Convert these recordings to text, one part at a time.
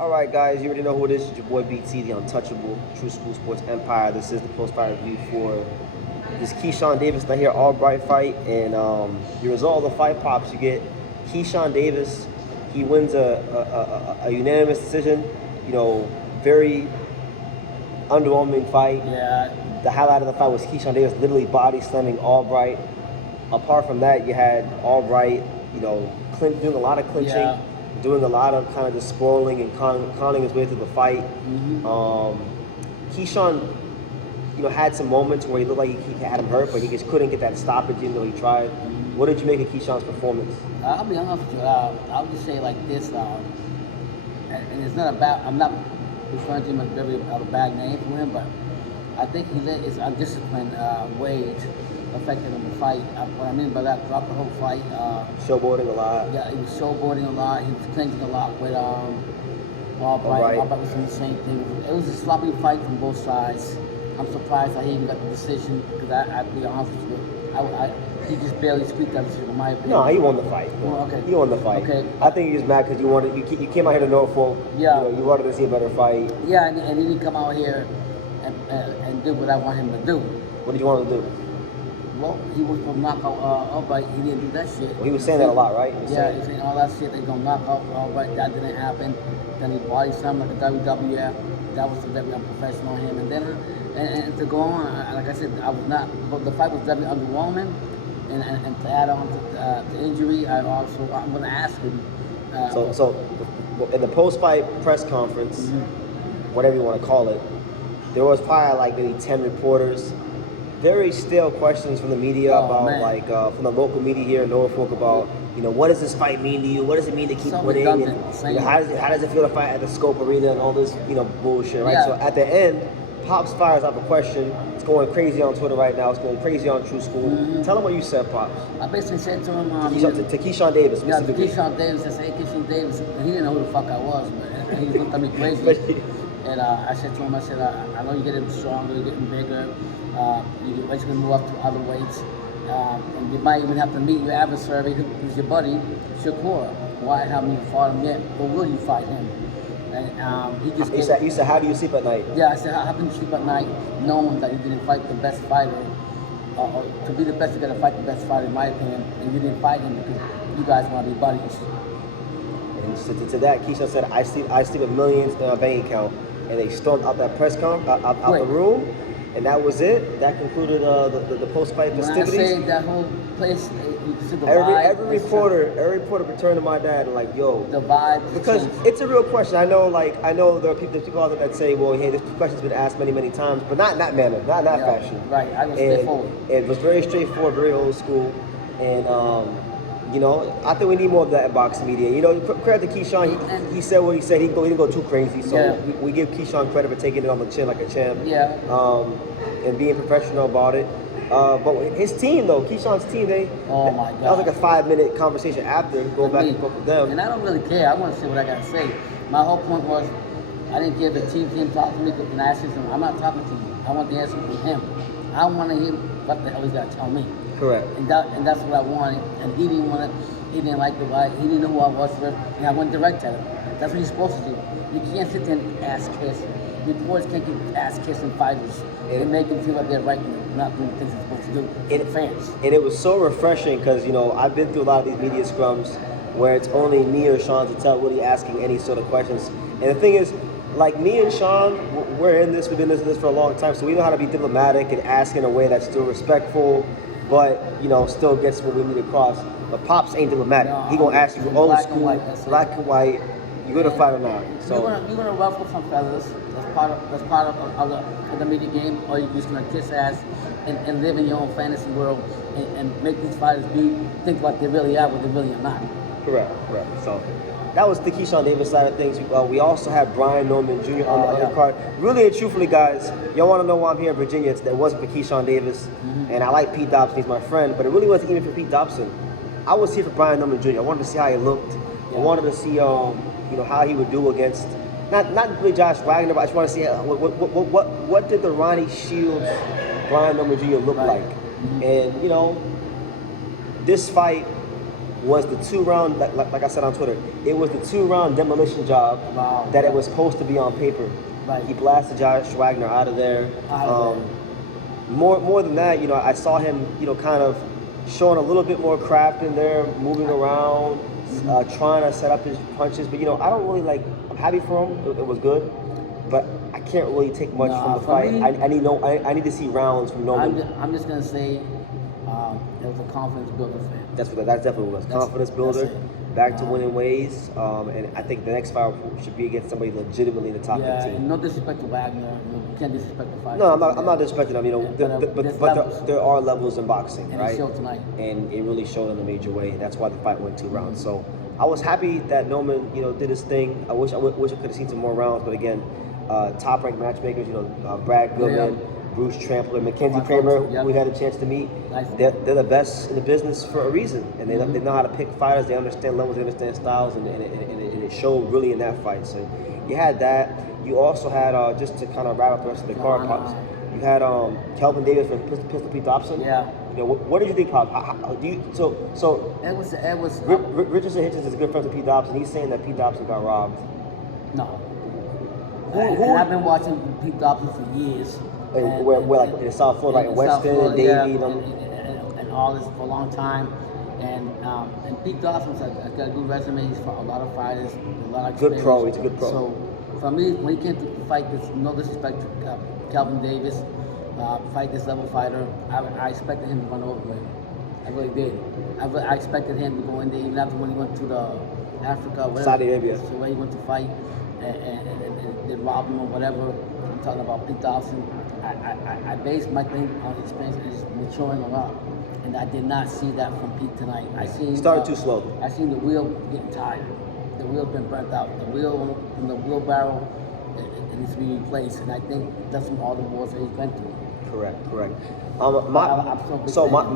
Alright guys, you already know who it is. It's your boy BT, the untouchable, True School Sports Empire. This is the post-fight review for this Keyshawn Davis, Nahir Albright fight. And the result of the fight, Pops, you get Keyshawn Davis. He wins a unanimous decision. You know, very underwhelming fight. Yeah. The highlight of the fight was Keyshawn Davis literally body slamming Albright. Apart from that, you had Albright, you know, doing a lot of clinching. Yeah. Doing a lot of kind of just spoiling and conning his way through the fight. Keyshawn, you know, had some moments where he looked like he had him hurt, but he just couldn't get that stoppage even though he tried. What did you make of Keyshawn's performance? I'll be honest with you. I'll just say like this, and it's not about. I'm not referring to him as a bad name for him, but I think he let his undisciplined ways affected him in the fight. What I mean by that, throughout the whole fight, Showboating a lot. Yeah, he was showboating a lot. He was clinching a lot with Albright. Albright was doing the same thing. It was a sloppy fight from both sides. I'm surprised that he even got the decision because I'd be honest with you, he just barely squeaked that decision in my opinion. No, he won the fight. Oh, okay. He won the fight. Okay. I think he was mad because you came out here to Norfolk. Yeah. You know, you wanted to see a better fight. Yeah, and he didn't come out here and do what I want him to do. What did you want him to do? Well, he was going to knock out Albright. He didn't do that shit. Well, he was saying that a lot, right? He was saying all that shit. They're going to knock out Albright. That didn't happen. Then he body slammed like a WWF. That was very unprofessional of him. And then, and to go on, like I said, I was not. But the fight was very underwhelming. And to add on to injury, I'm going to ask him. So in the post-fight press conference, whatever you want to call it, there was probably like maybe 10 reporters. Very stale questions from the media from the local media here in Norfolk about, you know, what does this fight mean to you? What does it mean to keep winning? And, you know, how does it feel to fight at the Scope Arena and all this, you know, bullshit, right? Yeah. So at the end, Pops fires up a question. It's going crazy on Twitter right now. It's going crazy on True School. Tell him what you said, Pops. I basically said to him, to Keyshawn Davis. Yeah, to Keyshawn Davis. I said, hey, Keyshawn Davis. And he didn't know who the fuck I was, man. He looked at me crazy. And I said to him, I said, I know you're getting stronger, you're getting bigger. You're basically move up to other weights. And you might even have to meet your adversary, who's your buddy, Shakone. Why haven't you fought him yet? Or will you fight him? And he just you said, how do you sleep at night? Yeah, I said, how can you sleep at night knowing that you didn't fight the best fighter? Or to be the best, you got to fight the best fighter, in my opinion. And you didn't fight him because you guys want to be buddies. And to that, Keyshawn said, I sleep with millions in my bank account. And they stormed out that press out the room, and that was it. That concluded the post-fight festivities. When I say that whole place, you can see the vibe. Every reporter returned to my dad and like, yo, the vibe. Because it's a real question. I know there are people out there that say, well, hey, this question's been asked many, many times, but not in that manner, not in that fashion. Right. I was straightforward. It was very straightforward, very old school, and. You know, I think we need more of that in boxing media. You know, credit to Keyshawn. He said what he said. He didn't go too crazy. So we give Keyshawn credit for taking it on the chin like a champ. Yeah. And being professional about it. But his team, though, Keyshawn's team, oh my God. That was like a 5-minute conversation after going back and forth with them. And I don't really care. I want to say what I got to say. My whole point was, I didn't give the team talk to me and I asked him, I'm not talking to you. I want the answer from him. I don't want to hear what the hell he's got to tell me. Correct. And that's what I wanted. And he didn't want it. He didn't like the fight. He didn't know who I was with. And I went direct at him. That's what you're supposed to do. You can't sit there and ass kiss. Reporters can't keep ass kissing fighters and make them feel like they're right and not doing things they're supposed to do. The fans. And it was so refreshing because, you know, I've been through a lot of these media scrums where it's only me or Sean to tell Woody asking any sort of questions. And the thing is, like me and Sean, we've been in this for a long time, so we know how to be diplomatic and ask in a way that's still respectful, but, you know, still gets what we need across. But Pops ain't diplomatic. He gonna ask you old school, black and white. You gonna fight or not? So you're gonna ruffle some feathers. That's part of the media game, or you're just gonna kiss ass and live in your own fantasy world and make these fighters think like they really are, what they really are not. Correct. So that was the Keyshawn Davis side of things. We also had Brian Norman Jr. on the undercard. Really and truthfully, guys, y'all want to know why I'm here in Virginia? It wasn't for Keyshawn Davis, and I like Pete Dobson. He's my friend, but it really wasn't even for Pete Dobson. I was here for Brian Norman Jr. I wanted to see how he looked. I wanted to see, you know, how he would do against not really Josh Wagner, but I just want to see what did the Ronnie Shields Brian Norman Jr. look like, and you know, this fight was the 2-round, like I said on Twitter, it was the 2-round demolition job that it was supposed to be on paper. Right. He blasted Josh Wagner out of there. More than that, I saw him, kind of showing a little bit more craft in there, moving around, trying to set up his punches. But I don't really I'm happy for him. It was good, but I can't really take much from the fight. Me, I need to see rounds from Norman. I'm just gonna say it was a confidence builder for him. That's definitely was confidence builder. Back to winning ways, and I think the next fight should be against somebody legitimately in the top 15. No disrespect to Wagner, you can't disrespect the fight. No, I'm not disrespecting him. But there are levels in boxing, and right? It showed tonight, and it really showed in a major way. That's why the fight went 2 rounds. So I was happy that Norman, did his thing. I wish I could have seen some more rounds, but again, top-ranked matchmakers, Brad Goodman. Bruce Trampler, Mackenzie Kramer, who we had a chance to meet. They're the best in the business for a reason, and they know how to pick fighters. They understand levels, they understand styles, and it showed really in that fight. So you had that. You also had just to kind of wrap up the rest of the card, Pops. You had Kelvin Davis from Pistol Pete Dobson. Yeah. What did you think, Pops? So it was Richardson Hitchens is good friends with Pete Dobson. He's saying that Pete Dobson got robbed. No. And I've been watching Pete Dobson for years. And where in the South Florida, in Weston, and Davie, and all this for a long time. And Pete Dobson's got a good resume. He's fought a lot of fighters, a lot of experience. Good pro. He's a good pro. So for me, when he came to fight this, no disrespect to Kelvin Davis, fight this level fighter, I expected him to run over him. I really did. I expected him to go in there even after when he went to the Africa, whatever, Saudi Arabia. So where he went to fight and they robbed him or whatever. I'm talking about Pete Dobson. I based my thing on his experience is maturing a lot, and I did not see that from Pete tonight. I seen started too slow. I seen the wheel getting tired. The wheel's been burnt out. The wheel from the wheelbarrow it needs to be replaced, and I think that's from all the wars that he's been through. Correct.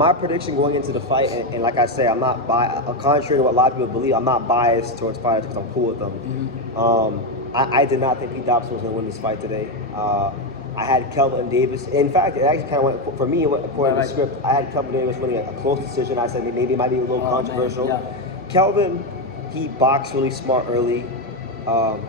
My prediction going into the fight, and like I say, I'm not biased. Contrary to what a lot of people believe, I'm not biased towards fighters because I'm cool with them. I did not think Pete Dobson was going to win this fight today. I had Kelvin Davis. In fact, it actually kind of went, for me, according to the script, I had Kelvin Davis winning a close decision. I said maybe it might be a little controversial. Kelvin, he boxed really smart early.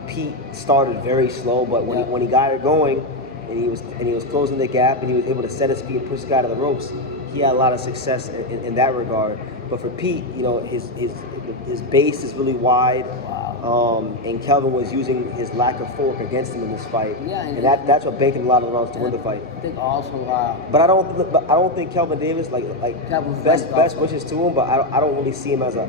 Pete started very slow, but when he got it going, and he was closing the gap, and he was able to set his feet and push the guy to the ropes, he had a lot of success in that regard. But for Pete, his base is really wide. And Kelvin was using his lack of fork against him in this fight, and that's what banked him a lot of rounds to win the fight. I think also, but I don't think Kelvin Davis like best wishes to him, but I don't really see him as a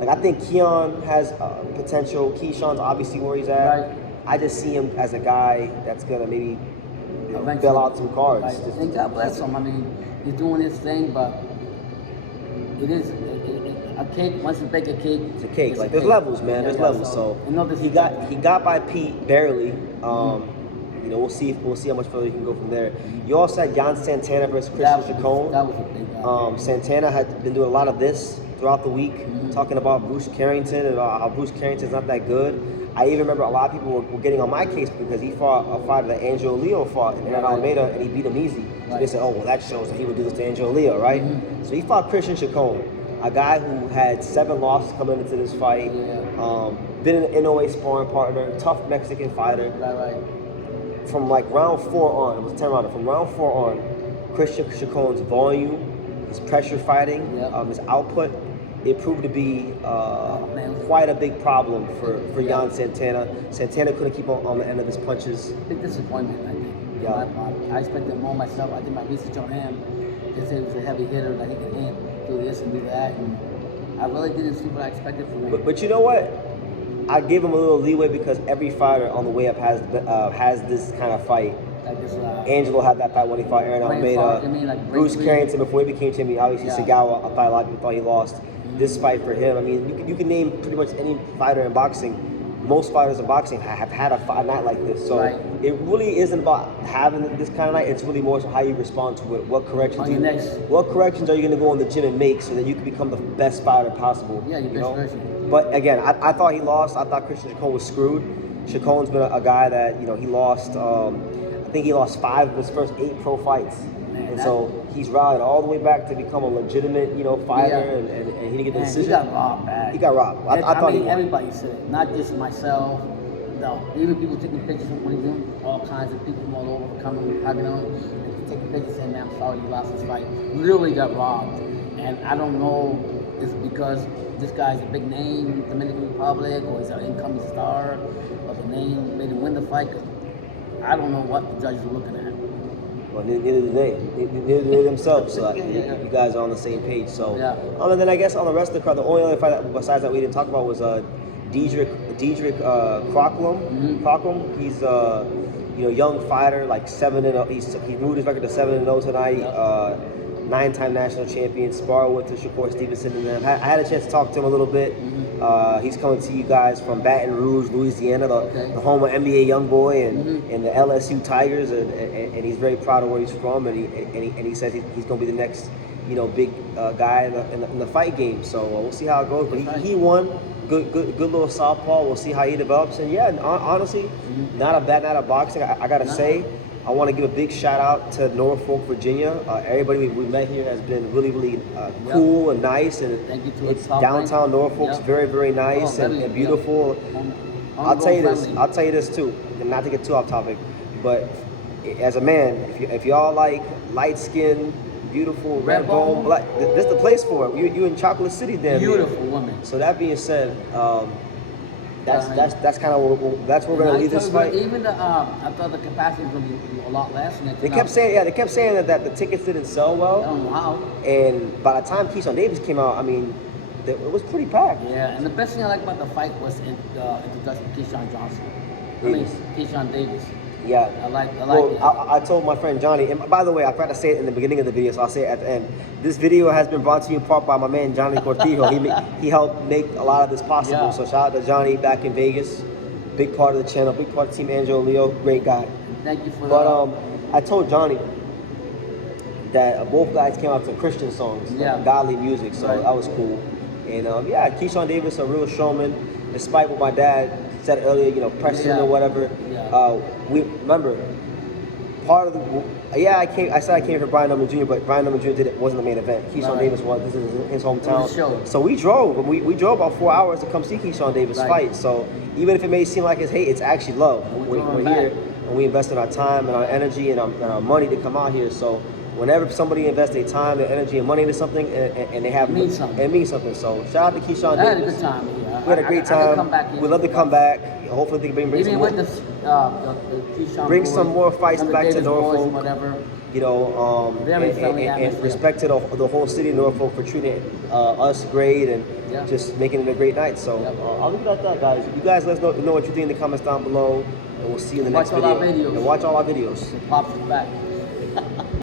I think Keon has potential. Keyshawn's obviously where he's at. Right. I just see him as a guy that's gonna maybe fill out some cards. Right. And God bless him. I mean, he's doing his thing, but it is. A cake, once you bake a cake, it's a cake. There's levels, man. There's levels. So he got by Pete barely. We'll see how much further he can go from there. You also had Jan Santana versus Christian Shakone. That was a big guy. Santana had been doing a lot of this throughout the week, talking about Bruce Carrington and how Bruce Carrington's not that good. I even remember a lot of people were getting on my case because he fought a fighter that Angelo Leo fought in Alameda, and he beat him easy. So they said, oh, well, that shows that he would do this to Angelo Leo, right? So he fought Christian Shakone, a guy who had 7 losses coming into this fight, been an NOA sparring partner, tough Mexican fighter. From round 4 on, it was 10 rounds. From round 4 on, Christian Shakone's volume, his pressure fighting, his output, it proved to be quite a big problem for Jan Santana. Santana couldn't keep on the end of his punches. Big disappointment, I think. I expected more myself. I did my research on him. They said he was a heavy hitter, that he could hit, do this and do that. And I really didn't see what I expected from him. But you know what? I give him a little leeway because every fighter on the way up has this kind of fight. Angelo had that fight when he fought Aaron Almeida. Bruce Carrington, before he became champion, obviously Segawa, a fight a lot of people thought he lost. This fight for him, I mean, you can name pretty much any fighter in boxing. Most fighters in boxing have had a night like this. So it really isn't about having this kind of night. It's really more so how you respond to it. What corrections are you going to go in the gym and make so that you can become the best fighter possible? Yeah, your best version. But again, I thought he lost. I thought Christian Shakone was screwed. Shakone's been a guy that he lost. I think he lost 5 of his first 8 pro fights. And so he's rallied all the way back to become a legitimate, fighter, and he didn't get the decision. He got robbed, man. He got robbed. I thought everybody said it, not just myself. No, even people taking pictures when he's doing all kinds of people from all over coming, hugging him, taking pictures saying, "Man, I'm sorry you lost this fight." Literally got robbed, and I don't know if it's because this guy's a big name in the Dominican Republic, or he's an incoming star, or the name made him win the fight. I don't know what the judges are looking at. Well, neither do they. Neither do they themselves. So you guys are on the same page. So, and then I guess on the rest of the card, the only other fight besides that we didn't talk about was Diedrich Crocklum. He's young fighter, like 7-0. He moved his record to 7-0 tonight. 9-time national champion. Sparred with Shakone Stevenson and them. I had a chance to talk to him a little bit. He's coming to you guys from Baton Rouge, Louisiana, the home of NBA YoungBoy and the LSU Tigers, and he's very proud of where he's from, and he says he's going to be the next big guy in the fight game. So we'll see how it goes. But he won. Good little southpaw. We'll see how he develops. And honestly, not a bad night of boxing. I gotta say, I want to give a big shout out to Norfolk, Virginia. Everybody we met here has been really cool and nice, and it's downtown Norfolk's very, very nice and beautiful. I'll tell you this too, and not to get too off topic, but as a man, if y'all like light skin, beautiful red bone, this is the place for it. You in Chocolate City, then. Beautiful woman. So that being said, that's kind of that's where we're gonna leave this fight. Even I thought the capacity was gonna be a lot less. They kept saying that the tickets didn't sell well. Oh wow! And by the time Keyshawn Davis came out, I mean, it was pretty packed. Yeah, and the best thing I like about the fight was introduction to Keyshawn Davis. Yeah, I like well, it. I told my friend Johnny, and by the way, I forgot to say it in the beginning of the video, so I'll say it at the end. This video has been brought to you in part by my man Johnny Cortijo. He helped make a lot of this possible. Yeah. So shout out to Johnny back in Vegas, big part of the channel, big part of Team Angelo Leo, great guy. Thank you for that. But I told Johnny that both guys came out to Christian songs, godly music, so that was cool. And Keyshawn Davis, a real showman, despite what my dad said earlier, precedent or whatever. We remember part of the I said I came for Brian Norman Jr., but Brian Norman Jr. wasn't the main event. Keyshawn Davis was. This is his hometown. So we drove. We drove about 4 hours to come see Keyshawn Davis fight. So even if it may seem like it's hate, it's actually love. We're here and we invested our time and our energy and our money to come out here. So whenever somebody invests their time, their energy, and money into something, and they have it means something. So shout out to Keyshawn Davis. I had a good time. We had a great time. We'd love to come back. Hopefully, they can bring some more. Bring some more fights back to Norfolk. Whatever. And respect to the whole city of Norfolk for treating us great and just making it a great night. So I'll leave it at that, guys. You guys let us know what you think in the comments down below, and we'll see you in the next video. And watch all our videos. Pops is back.